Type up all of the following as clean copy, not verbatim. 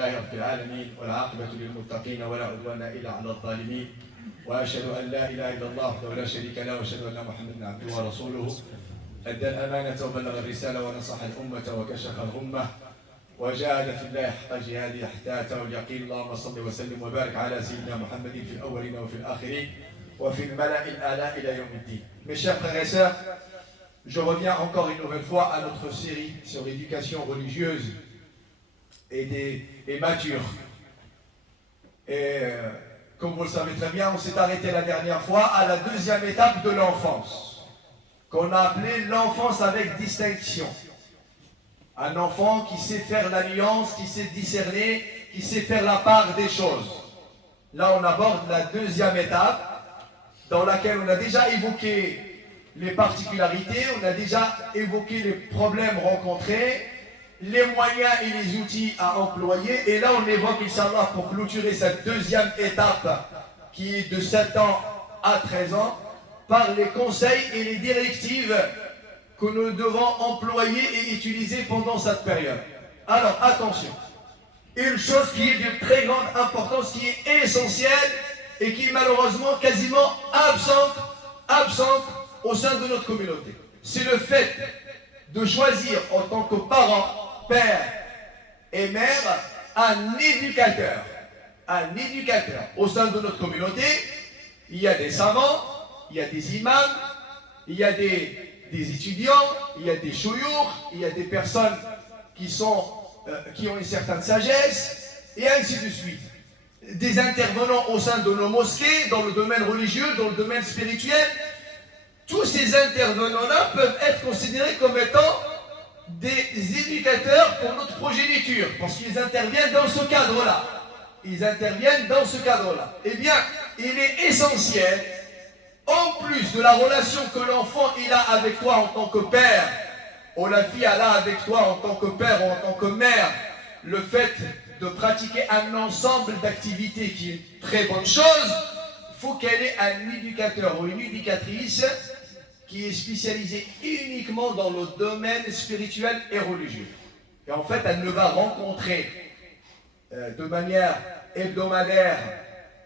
لله رب العالمين والعاقبة للمتقين ولا عدوان إلا على الظالمين وأشهد أن لا إله إلا الله وحده لا شريك له وأشهد أن محمدا عبده ورسوله أدى الأمانة وبلغ الرسالة ونصح الأمة وكشف الغمة وجاهد في الله حق جهاده حتى أتاه اليقين. اللهم صل وسلم وبارك على سيدنا محمد في الأولين وفي الآخرين وفي الملأ الأعلى إلى يوم الدين. Mes chers frères et sœurs, je reviens encore une nouvelle fois à notre série sur l'éducation religieuse et mature. Et comme vous le savez très bien, on s'est arrêté la dernière fois à la deuxième étape de l'enfance, qu'on a appelée l'enfance avec distinction. Un enfant qui sait faire la nuance, qui sait discerner, qui sait faire la part des choses. Là, on aborde la deuxième étape, dans laquelle on a déjà évoqué les particularités, on a déjà évoqué les problèmes rencontrés, les moyens et les outils à employer. Et là, on évoque, Inch'Allah, pour clôturer cette deuxième étape, qui est de 7 ans à 13 ans, par les conseils et les directives que nous devons employer et utiliser pendant cette période. Alors, attention, une chose qui est de très grande importance, qui est essentielle et qui est malheureusement quasiment absente au sein de notre communauté. C'est le fait de choisir en tant que parent, père et mère, un éducateur. Un éducateur. Au sein de notre communauté, il y a des savants, il y a des imams, il y a des étudiants, il y a des chouyours, il y a des personnes qui ont une certaine sagesse, et ainsi de suite. Des intervenants au sein de nos mosquées, dans le domaine religieux, dans le domaine spirituel. Tous ces intervenants-là peuvent être considérés comme étant des éducateurs pour notre progéniture, parce qu'ils interviennent dans ce cadre-là. Ils interviennent dans ce cadre-là. Eh bien, il est essentiel, en plus de la relation que l'enfant il a avec toi en tant que père, ou la fille elle a avec toi en tant que père ou en tant que mère, le fait de pratiquer un ensemble d'activités qui est une très bonne chose, il faut qu'elle ait un éducateur ou une éducatrice qui est spécialisée uniquement dans le domaine spirituel et religieux. Et en fait, elle ne va rencontrer de manière hebdomadaire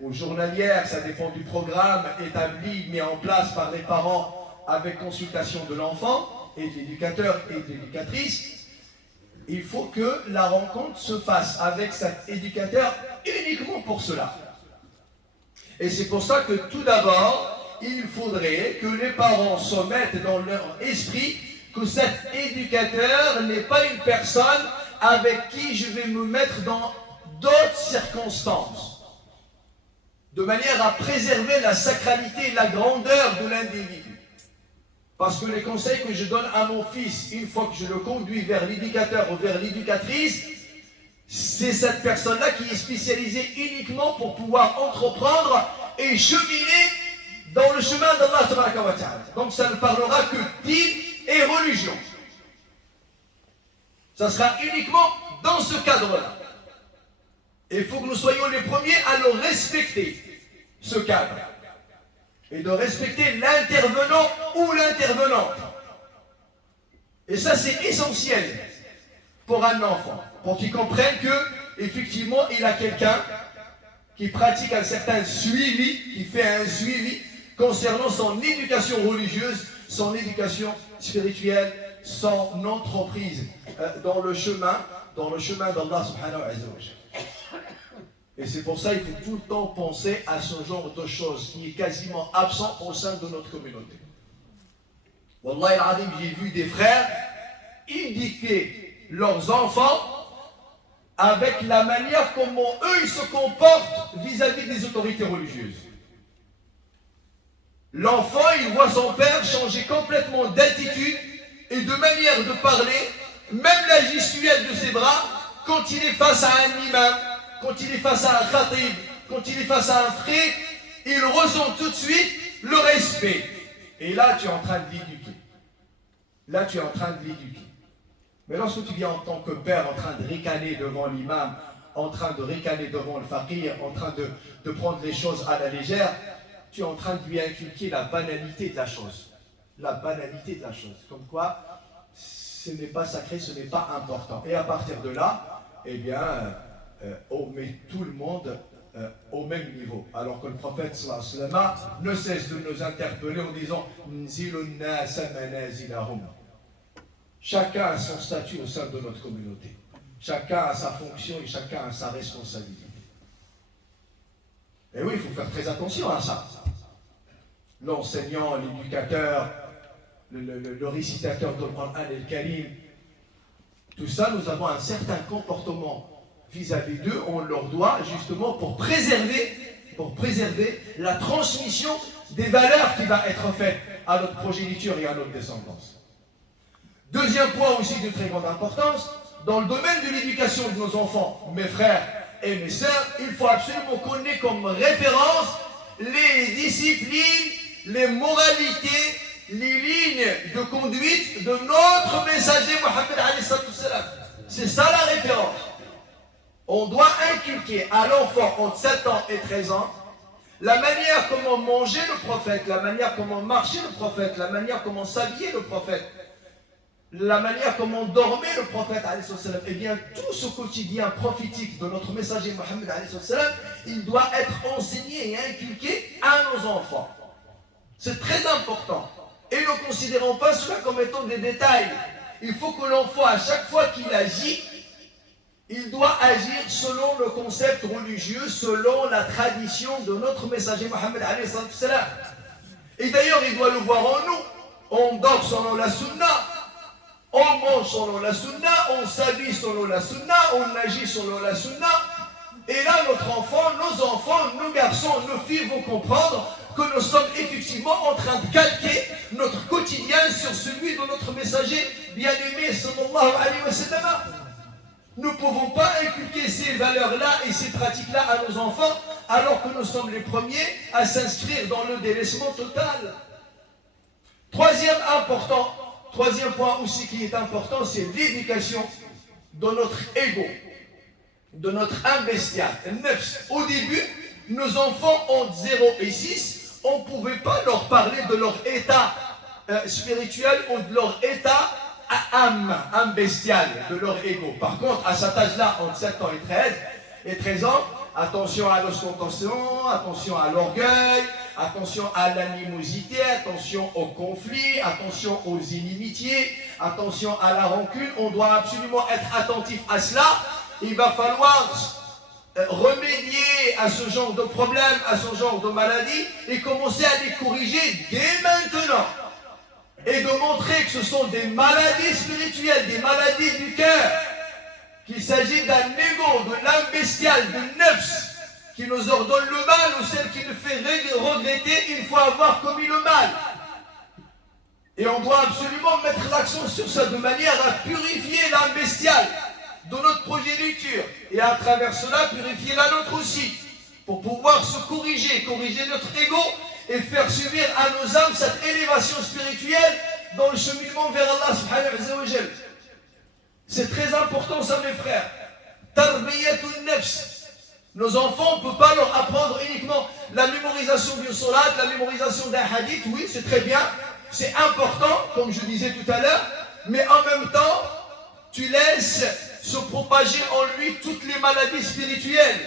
ou journalière, ça dépend du programme établi, mis en place par les parents avec consultation de l'enfant et de l'éducateur et de l'éducatrice. Il faut que la rencontre se fasse avec cet éducateur uniquement pour cela. Et c'est pour ça que tout d'abord, il faudrait que les parents se mettent dans leur esprit que cet éducateur n'est pas une personne avec qui je vais me mettre dans d'autres circonstances, de manière à préserver la sacralité et la grandeur de l'individu. Parce que les conseils que je donne à mon fils, une fois que je le conduis vers l'éducateur ou vers l'éducatrice, c'est cette personne-là qui est spécialisée uniquement pour pouvoir entreprendre et cheminer dans le chemin d'Allah. Donc ça ne parlera que dîn et religion. Ça sera uniquement dans ce cadre-là. Et il faut que nous soyons les premiers à le respecter, ce cadre. Et de respecter l'intervenant ou l'intervenante. Et ça, c'est essentiel pour un enfant, pour qu'il comprenne que, effectivement, il a quelqu'un qui pratique un certain suivi, qui fait un suivi concernant son éducation religieuse, son éducation spirituelle, son entreprise dans le chemin d'Allah subhanahu wa ta'ala. Et c'est pour ça qu'il faut tout le temps penser à ce genre de choses qui est quasiment absent au sein de notre communauté. Wallahi al-Adim, j'ai vu des frères éduquer leurs enfants avec la manière comment eux ils se comportent vis-à-vis des autorités religieuses. L'enfant, il voit son père changer complètement d'attitude et de manière de parler, même la gestuelle de ses bras, quand il est face à un imam, quand il est face à un khatib, quand il est face à un frère, il ressent tout de suite le respect. Et là, tu es en train de l'éduquer. Là, tu es en train de l'éduquer. Mais lorsque tu viens en tant que père, en train de ricaner devant l'imam, en train de ricaner devant le faqir, en train de prendre les choses à la légère, tu es en train de lui inculquer la banalité de la chose. La banalité de la chose. Comme quoi, ce n'est pas sacré, ce n'est pas important. Et à partir de là, eh bien, on met tout le monde au même niveau. Alors que le prophète sallallahu alayhi wa sallam ne cesse de nous interpeller en disant Nzilun nasa manazilahum. Chacun a son statut au sein de notre communauté. Chacun a sa fonction et chacun a sa responsabilité. Et oui, il faut faire très attention à ça. L'enseignant, l'éducateur, le récitateur de Coran al-Karim, tout ça, nous avons un certain comportement vis-à-vis d'eux. On leur doit justement pour préserver la transmission des valeurs qui va être faite à notre progéniture et à notre descendance. Deuxième point aussi de très grande importance, dans le domaine de l'éducation de nos enfants, mes frères et mes sœurs, il faut absolument qu'on ait comme référence les disciplines, les moralités, les lignes de conduite de notre messager Mohammed alayhi salam. C'est ça la référence. On doit inculquer à l'enfant entre 7 ans et 13 ans la manière comment manger le prophète, la manière comment marcher le prophète, la manière comment s'habiller le prophète, la manière comment dormait le prophète alayhi salam. Eh bien, tout ce quotidien prophétique de notre messager Mohammed alayhi salam, il doit être enseigné et inculqué à nos enfants. C'est très important. Et ne considérons pas cela comme étant des détails. Il faut que l'enfant, à chaque fois qu'il agit, il doit agir selon le concept religieux, selon la tradition de notre messager Mohammed alayhi salam. Et d'ailleurs, il doit le voir en nous. On dort selon la sunna, on mange selon la sunna, on s'habille selon la sunna, on agit selon la sunna. Et là, notre enfant, nos enfants, nos garçons, nos filles vont comprendre que nous sommes effectivement en train de calquer notre quotidien sur celui de notre messager bien-aimé sallallahu alayhi wa sallam. Nous ne pouvons pas inculquer ces valeurs-là et ces pratiques-là à nos enfants alors que nous sommes les premiers à s'inscrire dans le délaissement total. Troisième point aussi qui est important, c'est l'éducation de notre ego, de notre âme bestiale. Au début, nos enfants ont 0 et 6, on ne pouvait pas leur parler de leur état spirituel ou de leur état âme bestiale, de leur ego. Par contre, à cet âge-là, entre 7 ans et 13 ans, attention à l'ostentation, attention à l'orgueil, attention à l'animosité, attention au conflit, attention aux inimitiés, attention à la rancune. On doit absolument être attentif à cela. Il va falloir remédier à ce genre de problème, à ce genre de maladie et commencer à les corriger dès maintenant. Et de montrer que ce sont des maladies spirituelles, des maladies du cœur, qu'il s'agit d'un ego, de l'âme bestiale, de nefs, qui nous ordonne le mal ou celle qui nous fait regretter une fois avoir commis le mal. Et on doit absolument mettre l'accent sur ça de manière à purifier l'âme bestiale de notre progéniture et à travers cela purifier la nôtre aussi pour pouvoir se corriger notre ego et faire subir à nos âmes cette élévation spirituelle dans le cheminement vers Allah subhanahu wa ta'ala. C'est très important ça mes frères. Tarbiyatun nafs. Nos enfants, on ne peut pas leur apprendre uniquement la mémorisation d'une sourate, la mémorisation d'un hadith. Oui, c'est très bien, c'est important, comme je disais tout à l'heure, mais en même temps, tu laisses se propager en lui toutes les maladies spirituelles.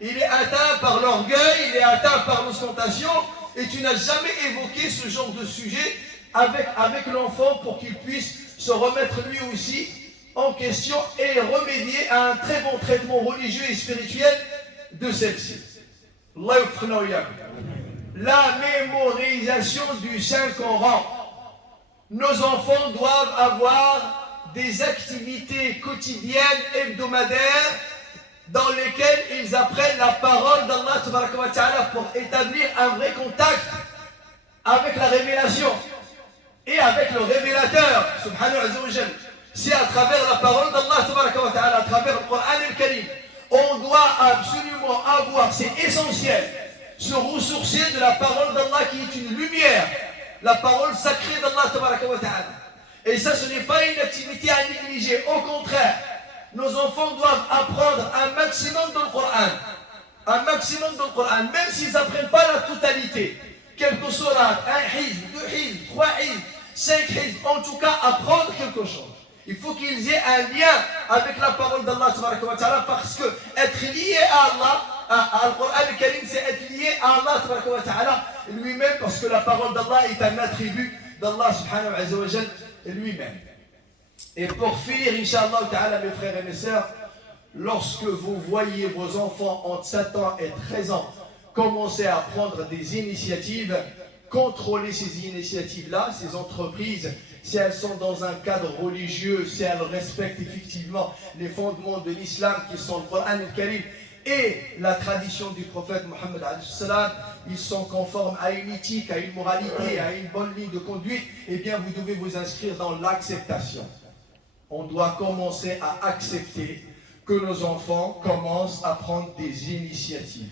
Il est atteint par l'orgueil, il est atteint par l'ostentation, et tu n'as jamais évoqué ce genre de sujet avec l'enfant pour qu'il puisse se remettre lui aussi en question et remédier à un très bon traitement religieux et spirituel de celle-ci. La mémorisation du Saint-Coran. Nos enfants doivent avoir des activités quotidiennes, hebdomadaires, dans lesquelles ils apprennent la parole d'Allah pour établir un vrai contact avec la révélation et avec le révélateur, subhanahu wa ta'ala. C'est à travers la parole d'Allah, à travers le Coran al-Karim. On doit absolument avoir, c'est essentiel, se ressourcer de la parole d'Allah qui est une lumière, la parole sacrée d'Allah. Et ça, ce n'est pas une activité à négliger. Au contraire, nos enfants doivent apprendre un maximum dans le Coran. Un maximum dans le Coran, même s'ils n'apprennent pas la totalité. Quelques sourates, 1 hizb, 2 hizb, 3 hizb, 5 hizb, en tout cas apprendre quelque chose. Il faut qu'ils aient un lien avec la parole d'Allah parce que être lié à Allah, à Al-Qur'an al-Karim, c'est être lié à Allah lui-même, parce que la parole d'Allah est un attribut d'Allah subhanahu wa ta'ala lui-même. Et pour finir, Inch'Allah ta'ala, mes frères et mes sœurs, lorsque vous voyez vos enfants entre 7 ans et 13 ans commencer à prendre des initiatives, contrôler ces initiatives-là, ces entreprises, si elles sont dans un cadre religieux, si elles respectent effectivement les fondements de l'islam qui sont le Coran al-Karim et la tradition du prophète Mohammed, ils sont conformes à une éthique, à une moralité, à une bonne ligne de conduite, eh bien vous devez vous inscrire dans l'acceptation. On doit commencer à accepter que nos enfants commencent à prendre des initiatives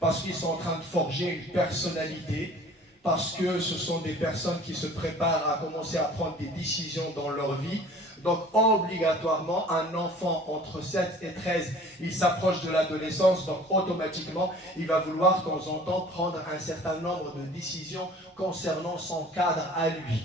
parce qu'ils sont en train de forger une personnalité, parce que ce sont des personnes qui se préparent à commencer à prendre des décisions dans leur vie. Donc obligatoirement, un enfant entre 7 et 13, il s'approche de l'adolescence, donc automatiquement, il va vouloir de temps en temps prendre un certain nombre de décisions concernant son cadre à lui.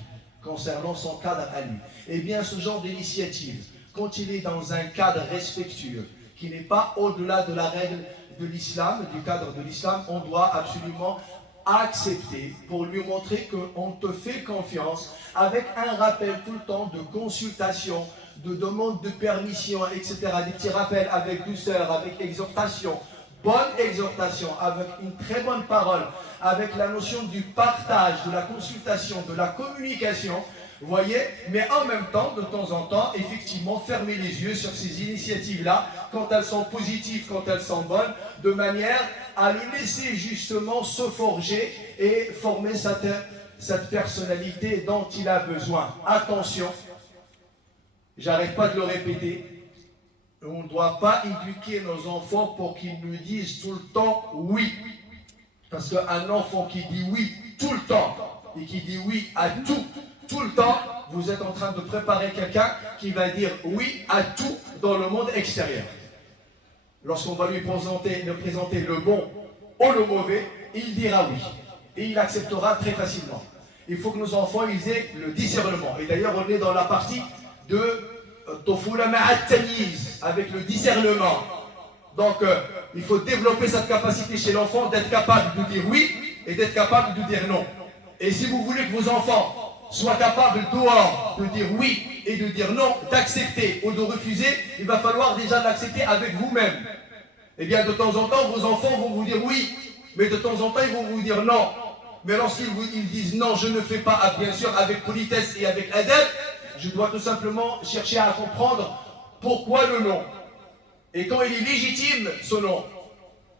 Eh bien, ce genre d'initiative, quand il est dans un cadre respectueux, qui n'est pas au-delà de la règle de l'islam, du cadre de l'islam, on doit absolument accepter pour lui montrer qu'on te fait confiance avec un rappel tout le temps de consultation, de demande de permission, etc. Des petits rappels avec douceur, avec exhortation, bonne exhortation, avec une très bonne parole, avec la notion du partage, de la consultation, de la communication. Vous voyez, mais en même temps, de temps en temps, effectivement, fermer les yeux sur ces initiatives-là, quand elles sont positives, quand elles sont bonnes, de manière à le laisser justement se forger et former cette personnalité dont il a besoin. Attention, j'arrête pas de le répéter, on ne doit pas impliquer nos enfants pour qu'ils nous disent tout le temps oui. Parce qu'un enfant qui dit oui tout le temps et qui dit oui à tout le temps, vous êtes en train de préparer quelqu'un qui va dire oui à tout dans le monde extérieur. Lorsqu'on va lui présenter le bon ou le mauvais, il dira oui. Et il acceptera très facilement. Il faut que nos enfants ils aient le discernement. Et d'ailleurs, on est dans la partie de Tofula Ma'at Tamiz, avec le discernement. Donc, il faut développer cette capacité chez l'enfant d'être capable de dire oui et d'être capable de dire non. Et si vous voulez que vos enfants soient capables dehors de dire oui et de dire non, d'accepter ou de refuser, il va falloir déjà l'accepter avec vous-même. Eh bien, de temps en temps, vos enfants vont vous dire oui, mais de temps en temps, ils vont vous dire non. Mais lorsqu'ils disent non, je ne fais pas, bien sûr, avec politesse et avec adab, je dois tout simplement chercher à comprendre pourquoi le non. Et quand il est légitime, ce non,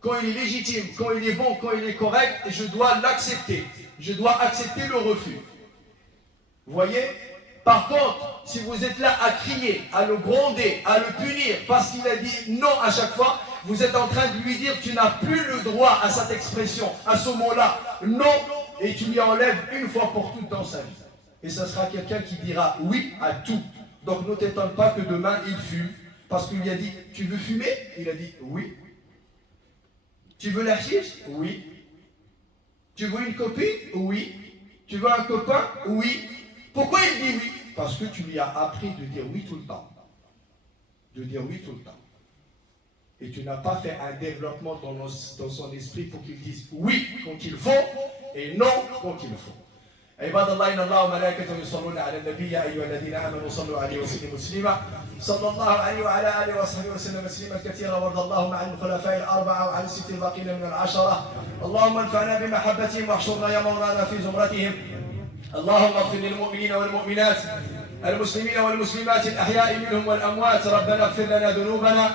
quand il est légitime, quand il est bon, quand il est correct, je dois l'accepter. Je dois accepter le refus. Vous voyez? Par contre, si vous êtes là à crier, à le gronder, à le punir parce qu'il a dit non à chaque fois, vous êtes en train de lui dire tu n'as plus le droit à cette expression, à ce mot-là, non, et tu lui enlèves une fois pour toutes dans sa vie. Et ce sera quelqu'un qui dira oui à tout. Donc ne t'étonne pas que demain il fume, parce qu'il lui a dit tu veux fumer? Il a dit oui. Tu veux la chiche? Oui. Tu veux une copine? Oui. Tu veux un copain? Oui. Pourquoi il dit oui? Parce que tu lui as appris de dire oui tout le temps. De dire oui tout le temps. Et tu n'as pas fait un développement dans son esprit pour qu'il dise oui quand il faut et non quand il faut. عباد الله إن الله وملائكته يصلون على النبي يا أيها الذين آمنوا صلوا عليه وسلموا تسليما صلى الله عليه وعلى آله وصحبه وسلم تسليما كثيرا وارض اللهم عن الخلفاء الأربعة وعن الست الباقين من العشرة اللهم انفعنا بمحبتهم واحشرنا يا مولانا في زمرتهم اللهم اغفر للمؤمنين والمؤمنات المسلمين والمسلمات الأحياء منهم والأموات ربنا اغفر لنا ذنوبنا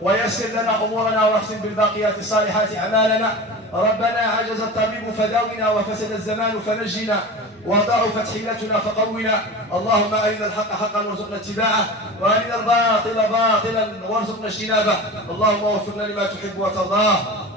ويسر لنا أمورنا واختم بالباقيات الصالحات أعمالنا ربنا عجز الطبيب فداونا وفسد الزمان فنجنا وضعفت حيلتنا فقونا اللهم أرنا الحق حقا وارزقنا اتباعه وأرنا الباطل باطلا وارزقنا اجتنابه اللهم وفقنا لما تحب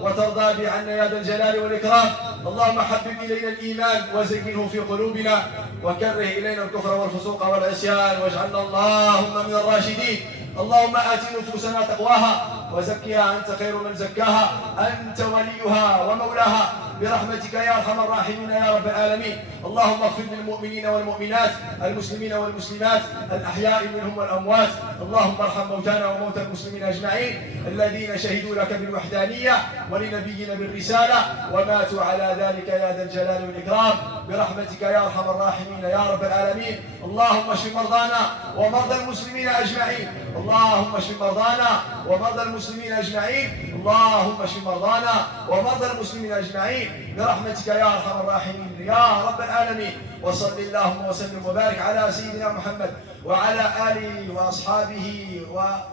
وترضى به عنا يا ذا الجلال والإكرام اللهم حبب إلينا الإيمان وزينه في قلوبنا وكره إلينا الكفر والفسوق والعصيان واجعلنا اللهم من الراشدين اللهم آت نفوسنا تقواها وزكها أنت خير من زكاها، أنت وليها ومولاها برحمتك يا أرحم الراحمين يا رب العالمين. اللهم اغفر للمؤمنين والمؤمنات، المسلمين والمسلمات، الأحياء منهم والأموات. اللهم ارحم موتانا وموتى المسلمين أجمعين الذين شهدوا لك بالوحدانية ولنبينا بالرسالة وماتوا على ذلك يا ذا الجلال والإكرام برحمتك يا أرحم الراحمين يا رب العالمين. اللهم اشف مرضانا ومرضى المسلمين أجمعين، اللهم اشف مرضانا ومرضى المسلمين أجمعين، اللهم اشف مرضانا ومرضى المسلمين أجمعين برحمتك يا أرحم الراحمين يا رب العالمين. وصل اللهم وسلم وبارك على سيدنا محمد وعلى آله وأصحابه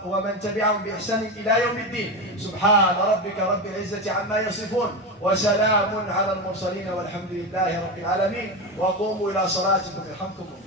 ومن تبعهم بإحسان إلى يوم الدين. سبحان ربك رب العزة عما يصفون وسلام على المرسلين والحمد لله رب العالمين. وقوموا إلى صلاتكم يرحمكم الله.